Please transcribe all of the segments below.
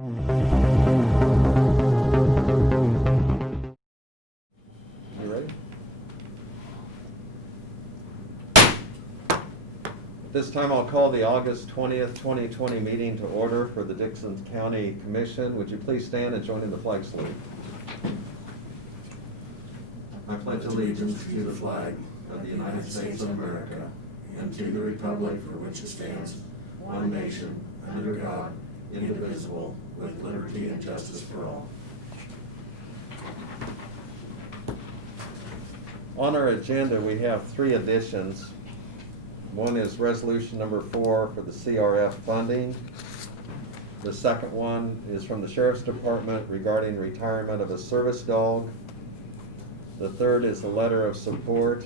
You ready? At this time, I'll call the August 20th, 2020 meeting to order for the Dixon County Commission. Would you please stand and join in the flag salute? I pledge allegiance to the flag of the United States of America and to the republic for which it stands, one nation, under God, indivisible, with liberty and justice for all. On our agenda, we have three additions. One is resolution number 4 for the CRF funding. The second one is from the Sheriff's Department regarding retirement of a service dog. The third is a letter of support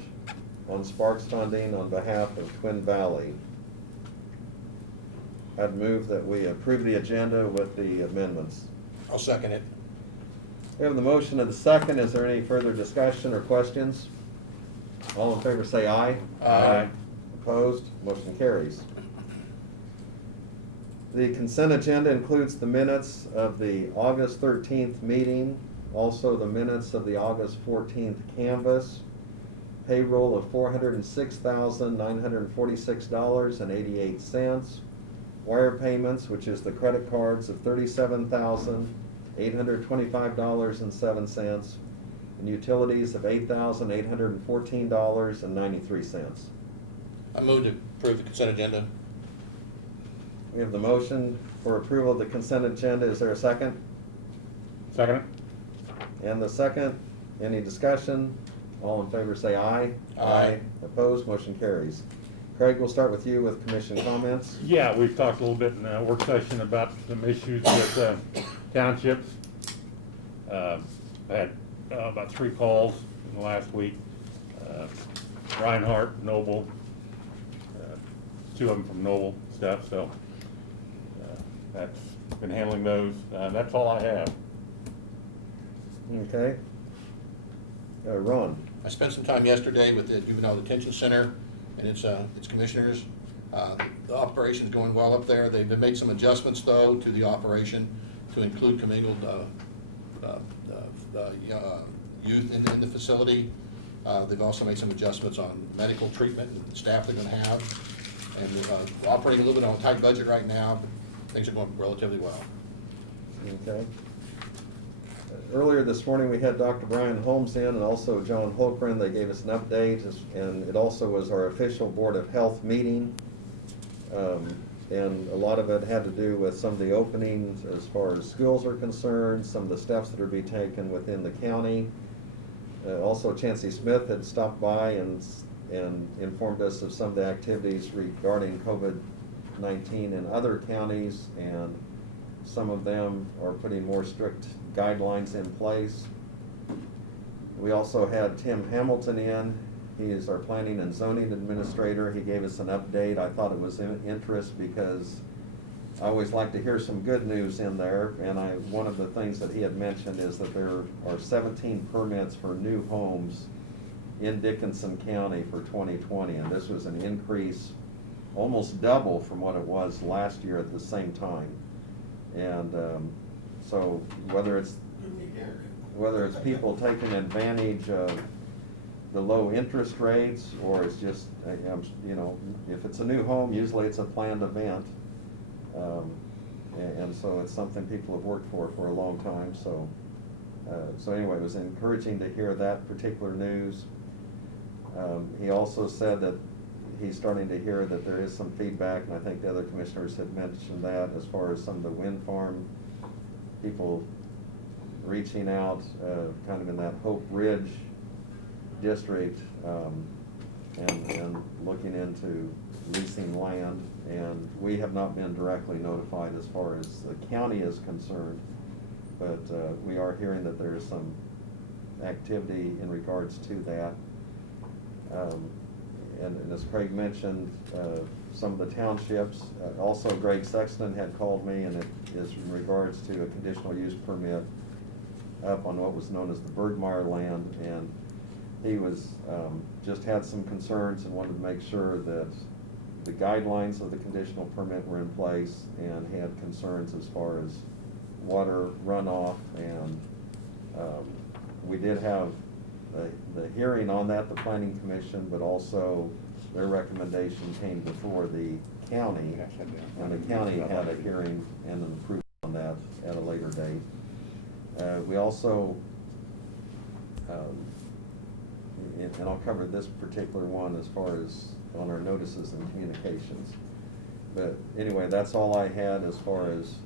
on Sparks funding on behalf of Twin Valley. I'd move that we approve the agenda with the amendments. I'll second it. We have the motion and the second. Is there any further discussion or questions? All in favor say aye. Aye. Opposed? Motion carries. The consent agenda includes the minutes of the August 13th meeting, also the minutes of the August 14th canvass, payroll of $406,946.88, wire payments, which is the credit cards, of $37,825.07, and utilities of $8,814.93. I move to approve the consent agenda. We have the motion for approval of the consent agenda. Is there a second? Second. And the second, any discussion? All in favor say aye. Aye. Opposed, motion carries. Craig, we'll start with you with commission comments. Yeah, we've talked a little bit in the work session about some issues with townships. I had about 3 calls in the last week. Reinhardt, Noble, 2 of them from Noble stuff, so that's been handling those. That's all I have. Okay. Ron. I spent some time yesterday with the Juvenile Detention Center and its commissioners. The operation's going well up there. They've made some adjustments, though, to the operation to include commingled youth in the facility. They've also made some adjustments on medical treatment and staff they're going to have. And we're operating a little bit on a tight budget right now, but things are going relatively well. Okay. Earlier this morning, we had Dr. Brian Holmes in and also John Holgren. They gave us an update, and it also was our official Board of Health meeting. And a lot of it had to do with some of the openings as far as schools are concerned, some of the steps that are being taken within the county. Also, Chancey Smith had stopped by and informed us of some of the activities regarding COVID-19 in other counties, and some of them are putting more strict guidelines in place. We also had Tim Hamilton in. He is our planning and zoning administrator. He gave us an update. I thought it was of interest because I always like to hear some good news in there, and one of the things that he had mentioned is that there are 17 permits for new homes in Dickinson County for 2020, and this was an increase almost double from what it was last year at the same time. And so whether it's people taking advantage of the low interest rates, or it's just, you know, if it's a new home, usually it's a planned event. And so it's something people have worked for a long time. So anyway, it was encouraging to hear that particular news. He also said that he's starting to hear that there is some feedback, and I think the other commissioners had mentioned that, as far as some of the wind farm people reaching out, kind of in that Hope Ridge district, and looking into leasing land. And we have not been directly notified as far as the county is concerned, but we are hearing that there is some activity in regards to that. And as Craig mentioned, some of the townships, also Greg Sexton had called me, and it is in regards to a conditional use permit up on what was known as the Bergmeyer land, and he was just had some concerns and wanted to make sure that the guidelines of the conditional permit were in place, and had concerns as far as water runoff, and we did have the hearing on that, the planning commission, but also their recommendation came before the county, and the county had a hearing and an approval on that at a later date. We also, and I'll cover this particular one as far as on our notices and communications. But anyway, that's all I had as far as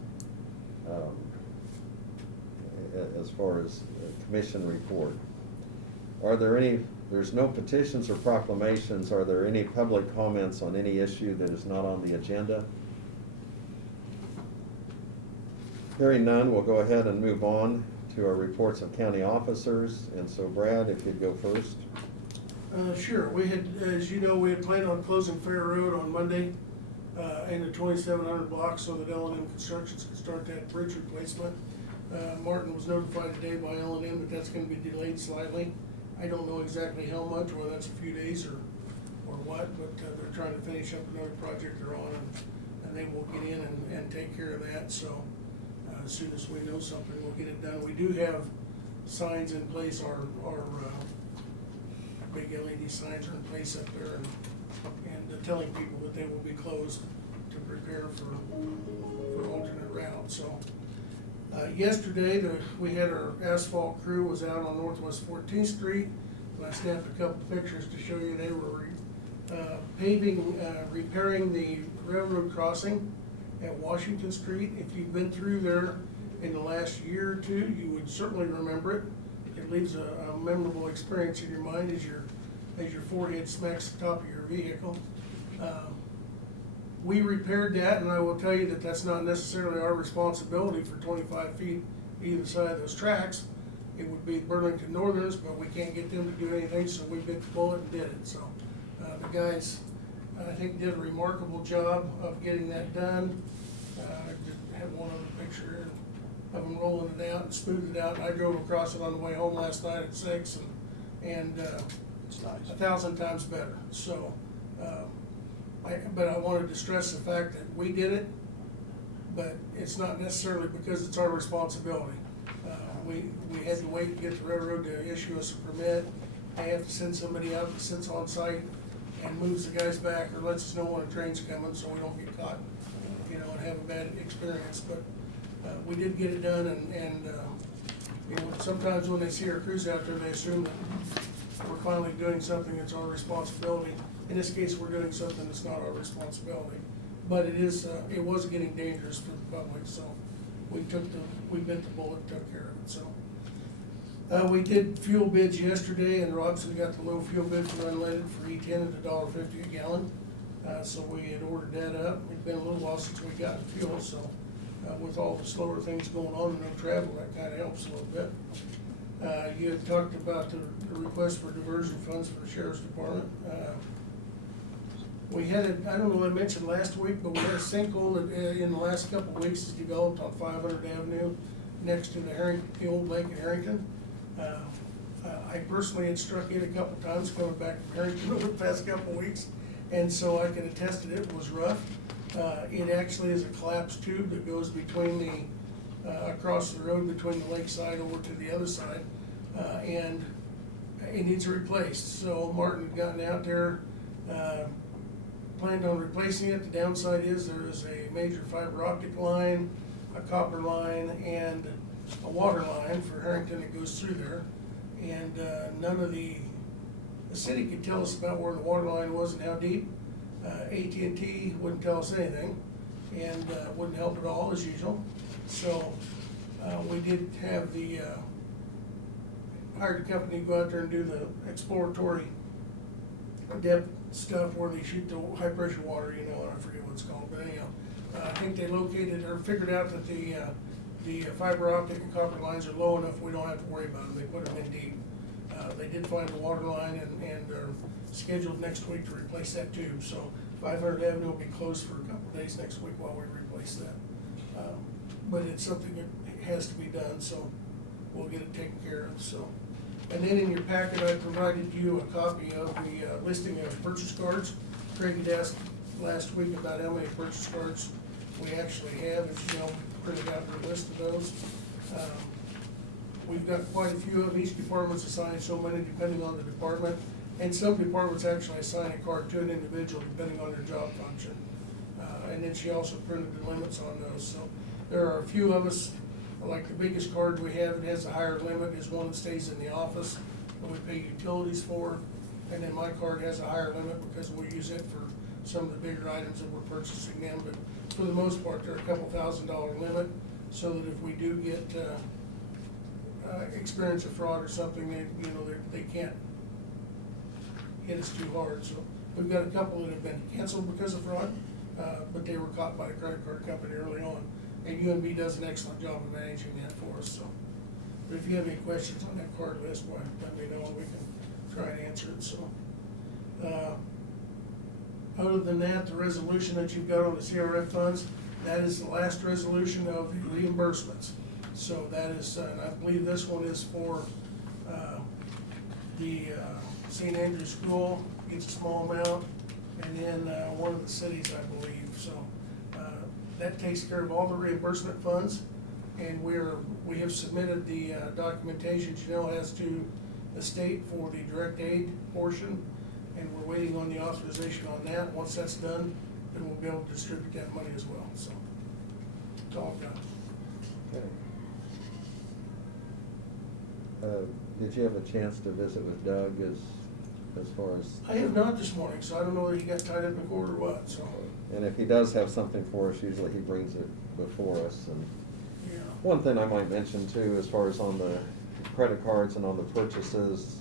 commission report. Are there any, there's no petitions or proclamations, are there any public comments on any issue that is not on the agenda? Hearing none, we'll go ahead and move on to our reports of county officers. And so Brad, if you'd go first. Sure, we had, as you know, we had planned on closing Fair Road on Monday, in the 2700 block, so that L&M Constructions could start that bridge replacement. Martin was notified today by L&M that that's gonna be delayed slightly. I don't know exactly how much, whether that's a few days or what, but they're trying to finish up another project they're on, and they will get in and take care of that, so as soon as we know something, we'll get it done. We do have signs in place, our big LED signs are in place up there, and telling people that they will be closed to prepare for alternate route, so. Yesterday, we had our asphalt crew was out on Northwest 14th Street, and I snapped a couple pictures to show you they were paving, repairing the railroad crossing at Washington Street. If you've been through there in the last year or two, you would certainly remember it. It leaves a memorable experience in your mind as your forehead smacks the top of your vehicle. We repaired that, and I will tell you that that's not necessarily our responsibility for 25 feet either side of those tracks. It would be Burlington Northern's, but we can't get them to do anything, so we bit the bullet and did it. So the guys, I think, did a remarkable job of getting that done. Just had one other picture of them rolling it out and smoothing it out. And I drove across it on the way home last night at 6, and It's nice. 1,000 times better. So. But I wanted to stress the fact that we did it, but it's not necessarily because it's our responsibility. We had to wait to get the railroad to issue us a permit. They have to send somebody out that sits on site and moves the guys back or lets us know when a train's coming so we don't get caught, and have a bad experience. But we did get it done, and sometimes when they see our crews out there, they assume that we're finally doing something that's our responsibility. In this case, we're doing something that's not our responsibility, but it was getting dangerous for the public, so we bit the bullet, took care of it, so. We did fuel bids yesterday, and Robson got the low fuel bid for unleaded for E10 at $1.50 a gallon. So we had ordered that up. It's been a little while since we got fuel, so with all the slower things going on and no travel, that kinda helps a little bit. You had talked about the request for diversion funds for the sheriff's department. We had I don't know, I mentioned last week, but we had a sinkhole that in the last couple of weeks has developed on 500 Avenue next to the old lake at Harrington. I personally had struck it a couple times coming back from Harrington over the past couple of weeks, and so I can attest that it was rough. It actually is a collapsed tube that goes between across the road between the lakeside over to the other side, and it needs replaced. So Martin had gotten out there, planned on replacing it. The downside is there is a major fiber optic line, a copper line, and a water line for Harrington that goes through there. And none of the city could tell us about where the water line was and how deep. AT&T wouldn't tell us anything, and wouldn't help at all as usual. So we did have the hired a company to go out there and do the exploratory depth stuff where they shoot the high pressure water, and I forget what it's called, but anyhow, I think they located or figured out that the fiber optic and copper lines are low enough we don't have to worry about them. They put them in deep. They did find the water line and are scheduled next week to replace that tube. So 500 Avenue will be closed for a couple of days next week while we replace that. But it's something that has to be done, so we'll get it taken care of. So. And then in your packet, I provided you a copy of the listing of purchase cards. Craig had asked last week about how many purchase cards we actually have. As you know, printed out the list of those. We've got quite a few of them. Each department's assigned so many depending on the department. And some departments actually assign a card to an individual depending on their job function. And then she also printed the limits on those. So there are a few of us, like the biggest card we have, it has a higher limit, is one that stays in the office and we pay utilities for. And then my card has a higher limit because we use it for some of the bigger items that we're purchasing them. But for the most part, they're a couple $1,000 limit, so that if we do get, experience a fraud or something, they can't hit us too hard. So we've got a couple that have been canceled because of fraud, but they were caught by the credit card company early on. And UMB does an excellent job of managing that for us, so. But if you have any questions on that card list, why, let me know and we can try and answer it, so. Other than that, the resolution that you've got on the CRF funds, that is the last resolution of the reimbursements. So that is, and I believe this one is for, the, St. Andrew's School, gets a small amount, and then, one of the cities, I believe, so. That takes care of all the reimbursement funds, and we have submitted the, documentation Janelle has to the state for the direct aid portion, and we're waiting on the authorization on that. Once that's done, then we'll be able to distribute that money as well, so. It's all done. Okay. Did you have a chance to visit with Doug as far as? I have not this morning, so I don't know whether he got tied up in court or what, so. And if he does have something for us, usually he brings it before us. And Yeah. one thing I might mention too, as far as on the credit cards and on the purchases,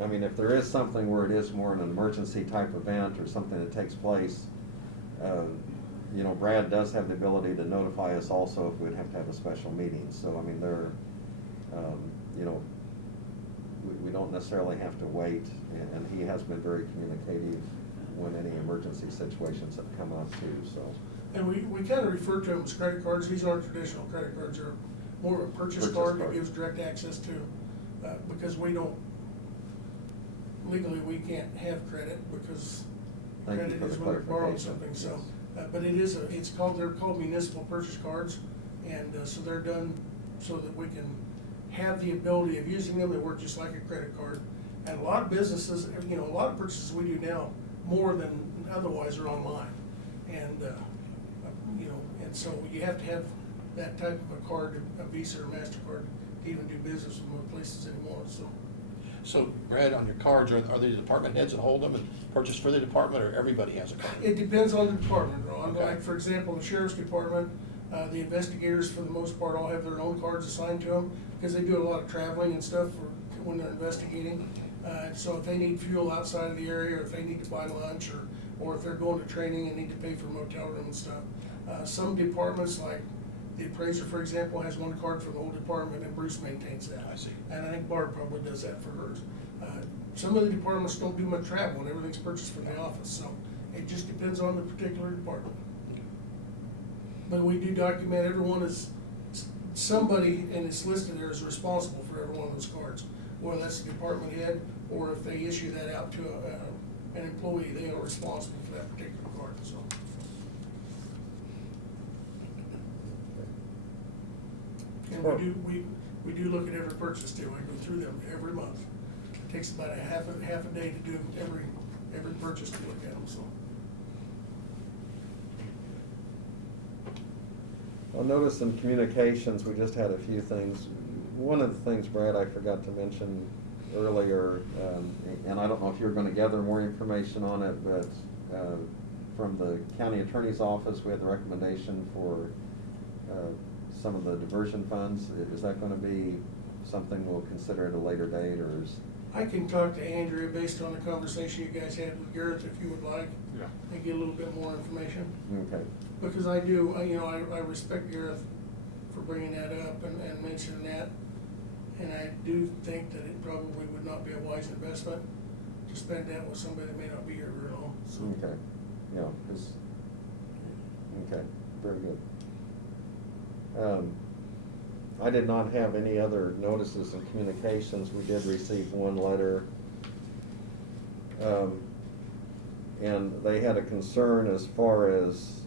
I mean, if there is something where it is more an emergency type event or something that takes place, Brad does have the ability to notify us also if we'd have to have a special meeting. So, I mean, we don't necessarily have to wait, and he has been very communicative when any emergency situations have come up too, so. And we kind of refer to them as credit cards. These aren't traditional credit cards. They're more of a purchase Purchase card that card. gives direct access to, because we don't, legally, we can't have credit because Thank you credit for is the when we're borrowing clarification. something, so. But it is they're called municipal purchase cards, and so they're done so that we can have the ability of using them. They work just like a credit card. And a lot of businesses, a lot of purchases we do now, more than otherwise, are online. And, and so you have to have that type of a card, a Visa or MasterCard, to even do business with more places anymore, so. So Brad, on your cards, are they the department heads that hold them and purchase for the department, or everybody has a card? It depends on the department, Ron. Okay. Like, for example, the sheriff's department, the investigators, for the most part, all have their own cards assigned to them, because they do a lot of traveling and stuff when they're investigating. So if they need fuel outside of the area, or if they need to buy lunch, or if they're going to training and need to pay for a motel room and stuff. Some departments, like the appraiser, for example, has one card for the whole department, and Bruce maintains that. I see. And I think Barb probably does that for hers. Some of the departments don't do much travel, and everything's purchased from the office, so it just depends on the particular department. But we do document everyone as, somebody, and it's listed there, is responsible for every one of those cards. Whether that's the department head, or if they issue that out to an employee, they are responsible for that particular card, so. And we do look at every purchase too. I go through them every month. It takes about a half a day to do every purchase to look at them, so. I'll notice in communications, we just had a few things. One of the things, Brad, I forgot to mention earlier, and I don't know if you're gonna gather more information on it, but from the county attorney's office, we had the recommendation for some of the diversion funds. Is that gonna be something we'll consider at a later date, or is? I can talk to Andrea based on the conversation you guys had with Garrett, if you would like. Yeah. And get a little bit more information. Okay. Because I do, I respect Gareth for bringing that up and mentioning that. And I do think that it probably would not be a wise investment to spend that with somebody that may not be here very long, so. Okay, yeah, okay, very good. I did not have any other notices and communications. We did receive one letter. And they had a concern as far as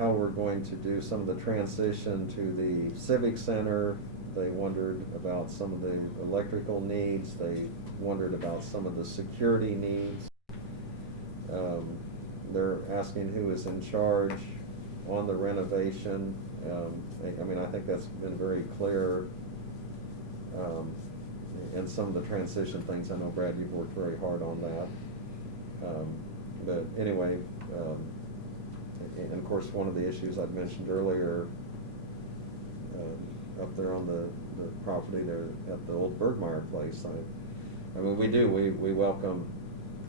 how we're going to do some of the transition to the Civic Center. They wondered about some of the electrical needs. They wondered about some of the security needs. They're asking who is in charge on the renovation. I mean, I think that's been very clear. And some of the transition things, I know Brad, you've worked very hard on that. But anyway, and of course, one of the issues I'd mentioned earlier, up there on the property there at the old Bergmeyer place, I mean, we welcome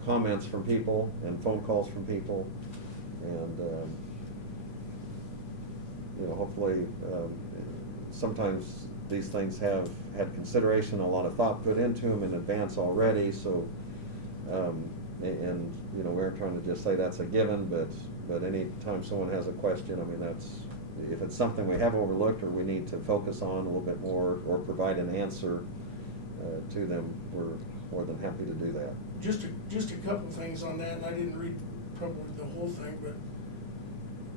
comments from people and phone calls from people, and, you know, hopefully, sometimes these things have had consideration, a lot of thought put into them in advance already, so, and, you know, we're trying to just say that's a given, but anytime someone has a question, I mean, if it's something we have overlooked or we need to focus on a little bit more or provide an answer to them, we're more than happy to do that. Just a couple things on that, and I didn't read probably the whole thing, but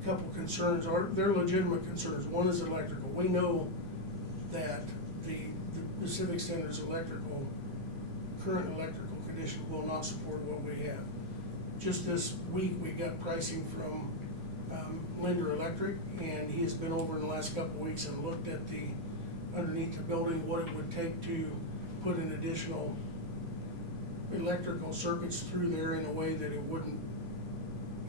a couple concerns they're legitimate concerns. One is electrical. We know that the Civic Center's current electrical condition will not support what we have. Just this week, we got pricing from Linder Electric, and he has been over in the last couple of weeks and looked at underneath the building, what it would take to put in additional electrical circuits through there in a way that it wouldn't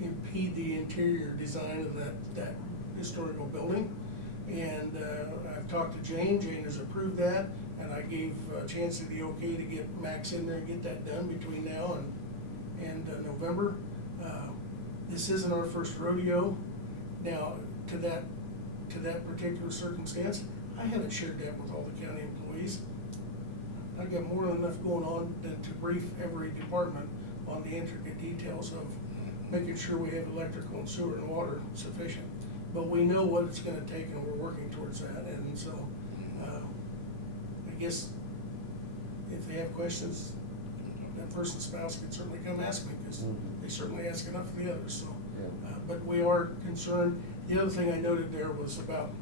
impede the interior design of that historical building. And I've talked to Jane has approved that, and I gave Chancey the okay to get Max in there and get that done between now and November. This isn't our first rodeo. Now, to that particular circumstance, I haven't shared that with all the county employees. I've got more than enough going on than to brief every department on the intricate details of making sure we have electrical and sewer and water sufficient. But we know what it's gonna take, and we're working towards that, and so, I guess if they have questions, that person's spouse can certainly come ask me, because they certainly ask enough of the others, so. Yeah. But we are concerned. The other thing I noted there was about,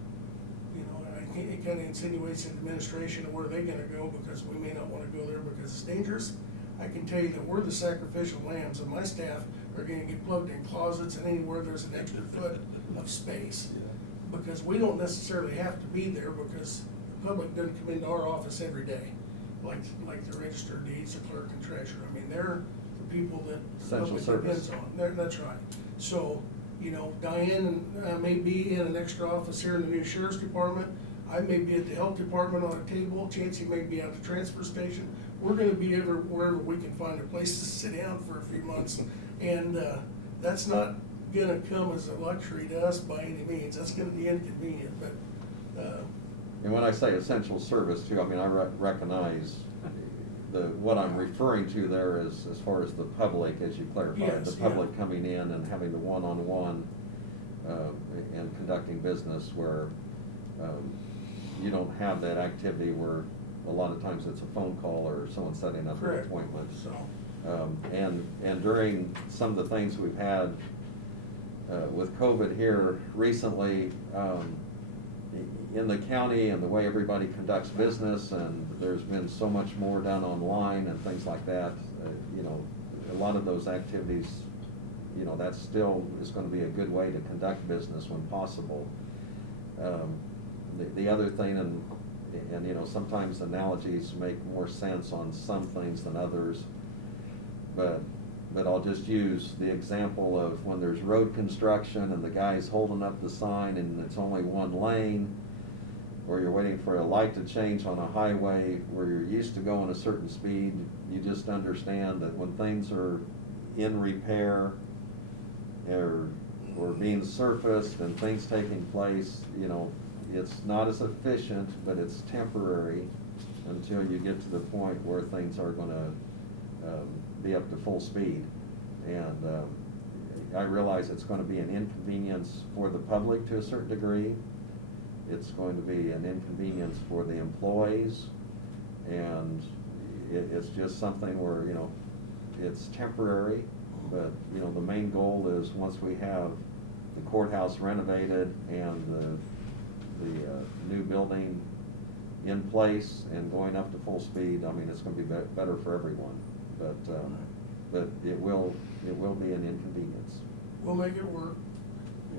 you know, it kind of insinuates in administration of where they're gonna go, because we may not wanna go there because it's dangerous. I can tell you that we're the sacrificial lambs, and my staff are gonna get plugged in closets and anywhere there's an extra foot of space. Because we don't necessarily have to be there, because the public doesn't come into our office every day, like the register of deeds, the clerk and treasurer. I mean, they're the people that the Essential public service. depends on. That's right. So, you know, Diane may be in an extra office here in the new sheriff's department. I may be at the health department on a table. Chancey may be at the transfer station. We're gonna be wherever we can find a place to sit down for a few months. And that's not gonna come as a luxury to us by any means. That's gonna be inconvenient, but, And when I say essential service too, I mean, I recognize what I'm referring to there is as far as the public, as you clarified, Yes, the public yeah. coming in and having the one-on-one, and conducting business where, you don't have that activity where a lot of times it's a phone call or someone setting up an Correct. appointment. so, And during some of the things we've had with COVID here recently, in the county and the way everybody conducts business, and there's been so much more done online and things like that, you know, a lot of those activities, you know, that still is gonna be a good way to conduct business when possible. The other thing, and you know, sometimes analogies make more sense on some things than others, but I'll just use the example of when there's road construction and the guy's holding up the sign and it's only one lane, or you're waiting for a light to change on a highway where you're used to going a certain speed. You just understand that when things are in repair or being surfaced and things taking place, you know, it's not as efficient, but it's temporary until you get to the point where things are gonna be up to full speed. And I realize it's gonna be an inconvenience for the public to a certain degree. It's going to be an inconvenience for the employees, and it's just something where, you know, it's temporary, but, you know, the main goal is once we have the courthouse renovated and the new building in place and going up to full speed, I mean, it's gonna be better for everyone. But it will be an inconvenience. We'll make it work.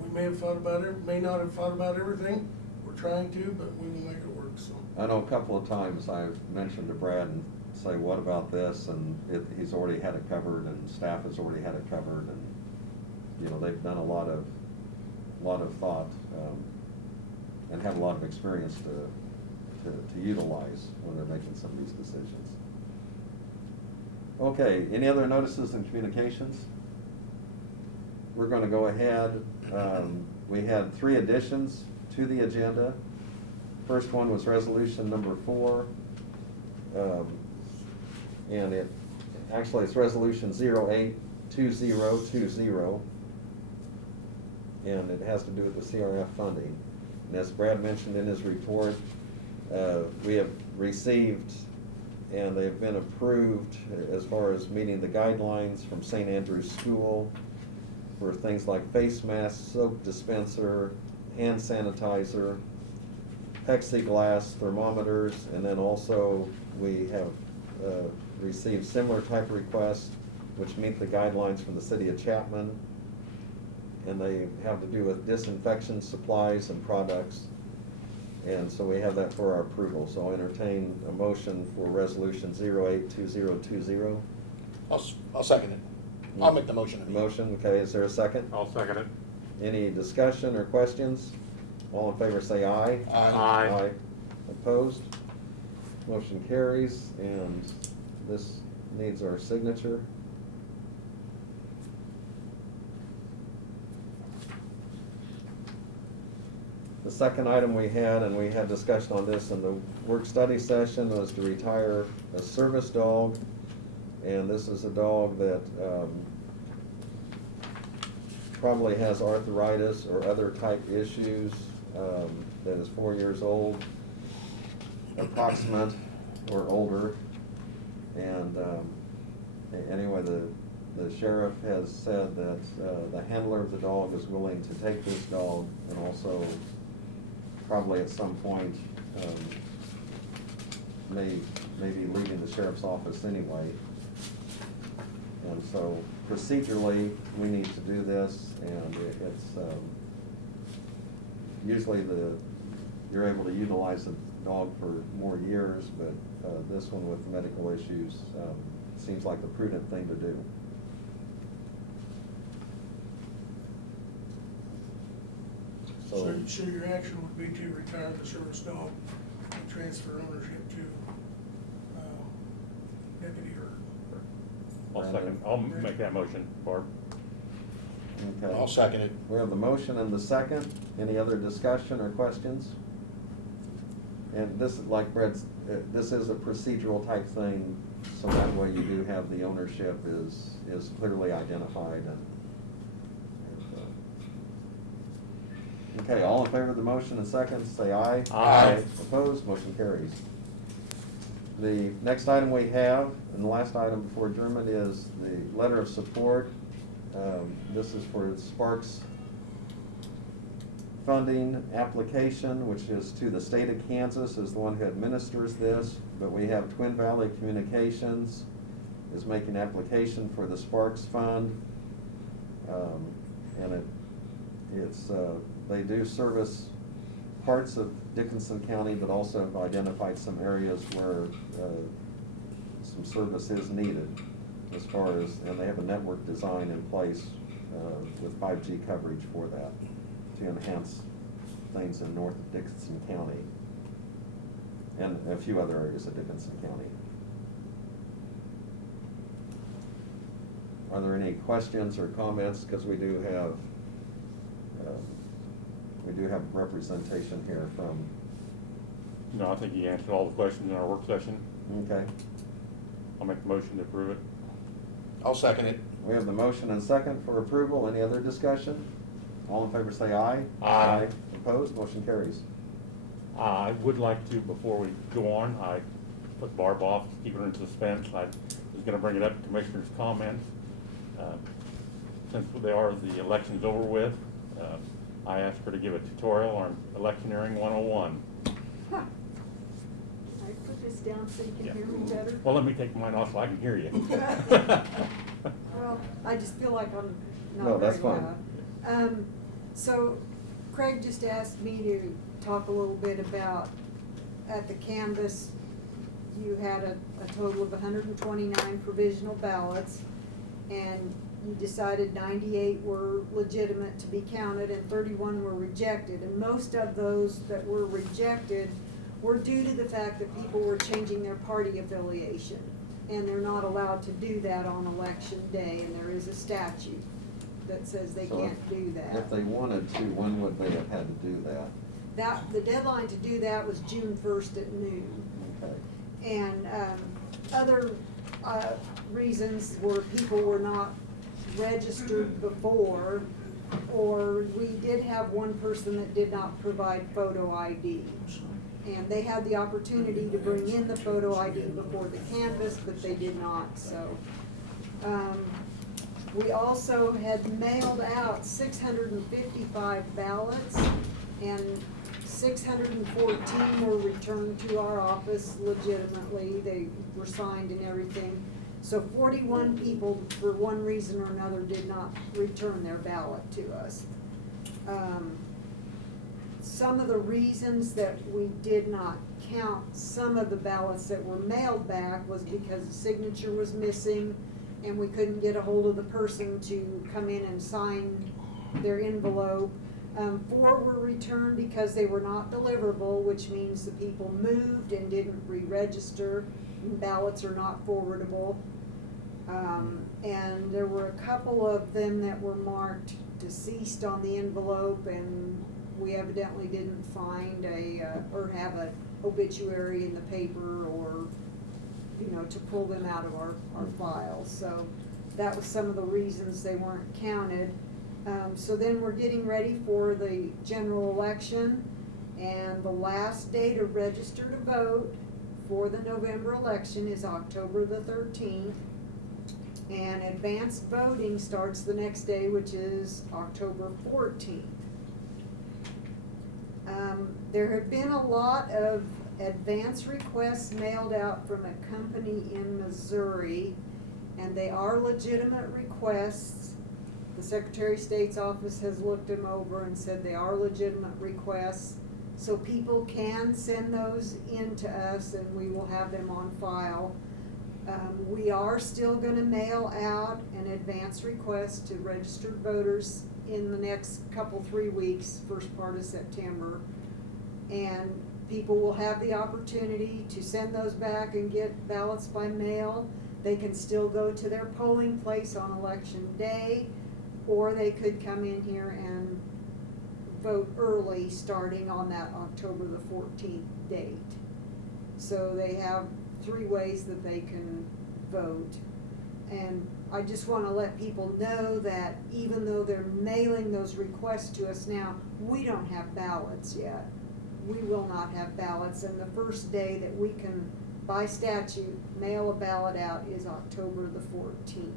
We may have thought about it, may not have thought about everything. We're trying to, but we will make it work, so. I know a couple of times I've mentioned to Brad and say, what about this? And he's already had it covered and staff has already had it covered and, you know, they've done a lot of thought, and have a lot of experience to utilize when they're making some of these decisions. Okay, any other notices and communications? We're gonna go ahead. We had 3 additions to the agenda. First one was resolution number 4. And it's resolution 082020. And it has to do with the CRF funding. And as Brad mentioned in his report, we have received and they've been approved as far as meeting the guidelines from St. Andrew's School for things like face masks, soap dispenser, hand sanitizer, plexiglass thermometers, and then also we have received similar type requests which meet the guidelines from the city of Chapman, and they have to do with disinfection supplies and products. And so we have that for our approval. So I'll entertain a motion for resolution 082020. I'll second it. I'll make the motion. Motion, okay, is there a second? I'll second it. Any discussion or questions? All in favor say aye. Aye. Opposed? Motion carries, and this needs our signature. The second item we had, and we had discussion on this in the work study session, was to retire a service dog. And this is a dog that probably has arthritis or other type issues, that is 4 years old, approximate or older. And anyway, the sheriff has said that the handler of the dog is willing to take this dog, and also probably at some point may be leaving the sheriff's office anyway. And so procedurally, we need to do this, and it's usually you're able to utilize the dog for more years, but this one with medical issues seems like the prudent thing to do. So your action would be to retire the service dog and transfer ownership to Deputy Hurd. I'll make that motion, Barb. Okay. I'll second it. We have the motion and the second. Any other discussion or questions? And this is like Brett's, this is a procedural type thing, so that way you do have the ownership is clearly identified and. Okay, all in favor of the motion and second, say aye. Aye. Opposed, motion carries. The next item we have, and the last item before adjournment, is the letter of support. This is for Sparks funding application, which is to the state of Kansas, is the one who administers this, but we have Twin Valley Communications is making application for the Sparks Fund. And it's they do service parts of Dickinson County, but also have identified some areas where some service is needed as far as, and they have a network design in place with 5G coverage for that to enhance things in north of Dickinson County and a few other areas of Dickinson County. Are there any questions or comments? Because we do have representation here from. No, I think he answered all the questions in our work session. Okay. I'll make the motion to approve it. I'll second it. We have the motion and second for approval. Any other discussion? All in favor say aye. Aye. Opposed? Motion carries. I would like to, before we go on, I put Barb off, keep her in suspense. I was gonna bring it up in Commissioner's comments. Since the election's over with, I asked her to give a tutorial on electioneering 101. Huh. I put this down so you Yeah. can hear me better. Well, let me take mine off so I can hear you. Well, I just feel like I'm No, not that's very fine. loud. So Craig just asked me to talk a little bit about, at the canvas, you had a total of 129 provisional ballots, and you decided 98 were legitimate to be counted and 31 were rejected. And most of those that were rejected were due to the fact that people were changing their party affiliation. And they're not allowed to do that on election day, and there is a statute that says they So can't do that. If they wanted to, when would they have had to do that? The deadline to do that was June 1st at noon. Okay. And other reasons were people were not registered before, or we did have one person that did not provide photo ID. And they had the opportunity to bring in the photo ID before the canvas, but they did not, so. We also had mailed out 655 ballots, and 614 were returned to our office legitimately. They were signed and everything. So 41 people, for one reason or another, did not return their ballot to us. Some of the reasons that we did not count some of the ballots that were mailed back was because the signature was missing, and we couldn't get a hold of the person to come in and sign their envelope. 4 were returned because they were not deliverable, which means the people moved and didn't re-register, and ballots are not forwardable. And there were a couple of them that were marked deceased on the envelope, and we evidently didn't find or have an obituary in the paper, or, to pull them out of our files. So that was some of the reasons they weren't counted. So then we're getting ready for the general election, and the last day to register to vote for the November election is October the 13th. And advanced voting starts the next day, which is October 14th. There have been a lot of advance requests mailed out from a company in Missouri, and they are legitimate requests. The Secretary of State's office has looked them over and said they are legitimate requests. So people can send those in to us, and we will have them on file. We are still gonna mail out an advance request to registered voters in the next 3 weeks, first part of September. And people will have the opportunity to send those back and get ballots by mail. They can still go to their polling place on election day, or they could come in here and vote early, starting on that October the 14th date. So they have 3 ways that they can vote. And I just want to let people know that even though they're mailing those requests to us now, we don't have ballots yet. We will not have ballots, and the first day that we can, by statute, mail a ballot out is October the 14th.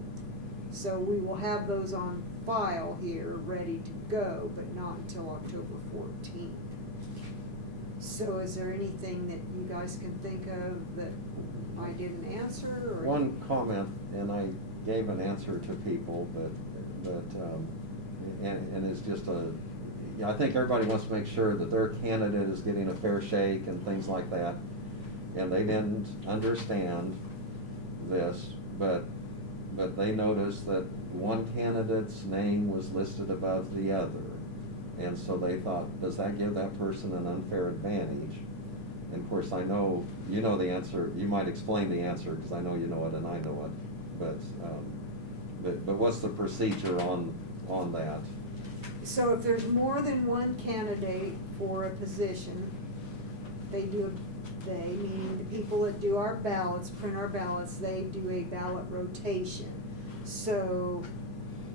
So we will have those on file here, ready to go, but not until October 14th. So is there anything that you guys can think of that I didn't answer, or? One comment, and I gave an answer to people, and it's just I think everybody wants to make sure that their candidate is getting a fair shake and things like that. And they didn't understand this, but they noticed that one candidate's name was listed above the other. And so they thought, does that give that person an unfair advantage? And of course, I know, you know the answer, you might explain the answer, because I know you know it and I know it. But what's the procedure on that? So if there's more than one candidate for a position, meaning the people that do our ballots, print our ballots, they do a ballot rotation. So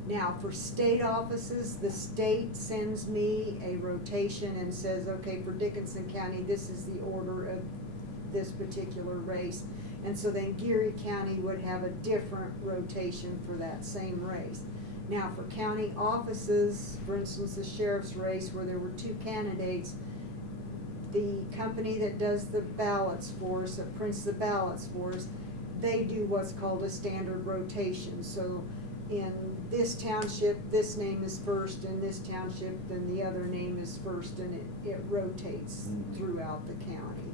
now for state offices, the state sends me a rotation and says, okay, for Dickinson County, this is the order of this particular race. And so then Geary County would have a different rotation for that same race. Now, for county offices, for instance, the sheriff's race where there were 2 candidates, the company that does the ballots for us, that prints the ballots for us, they do what's called a standard rotation. So in this township, this name is first, in this township, then the other name is first, and it rotates throughout the county.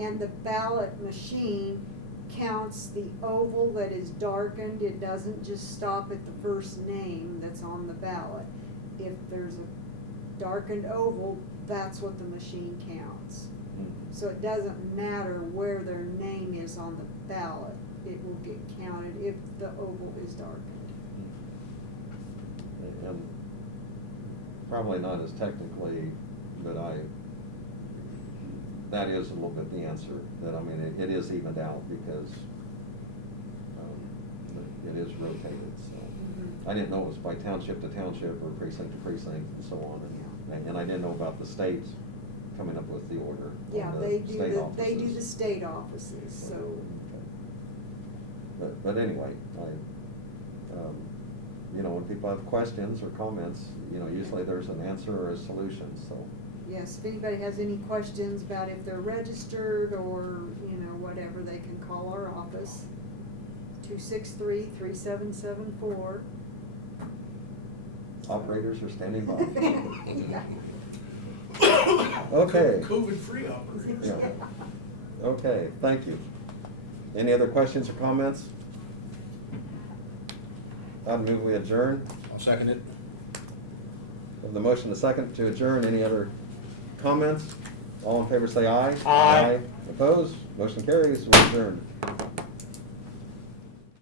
And the ballot machine counts the oval that is darkened. It doesn't just stop at the first name that's on the ballot. If there's a darkened oval, that's what the machine counts. So it doesn't matter where their name is on the ballot, it will get counted if the oval is darkened. And probably not as technically, but that is a little bit the answer, that, I mean, it is evened out because it is rotated, so. I didn't know it was by township to township or precinct to precinct and so on, and I didn't know about the state coming up with the order. Yeah, on the they do state they do the offices. state offices, so. Okay. But anyway, you know, when people have questions or comments, you know, usually there's an answer or a solution, so. Yes, if anybody has any questions about if they're registered or, you know, whatever, they can call our office, 263-3774. Operators are standing by. Yeah. Okay. COVID-free operators. Yeah. Okay, thank you. Any other questions or comments? I'd move we adjourn. I'll second it. Of the motion, the second to adjourn, any other comments? All in favor say aye. Aye. Opposed? Motion carries, we adjourn.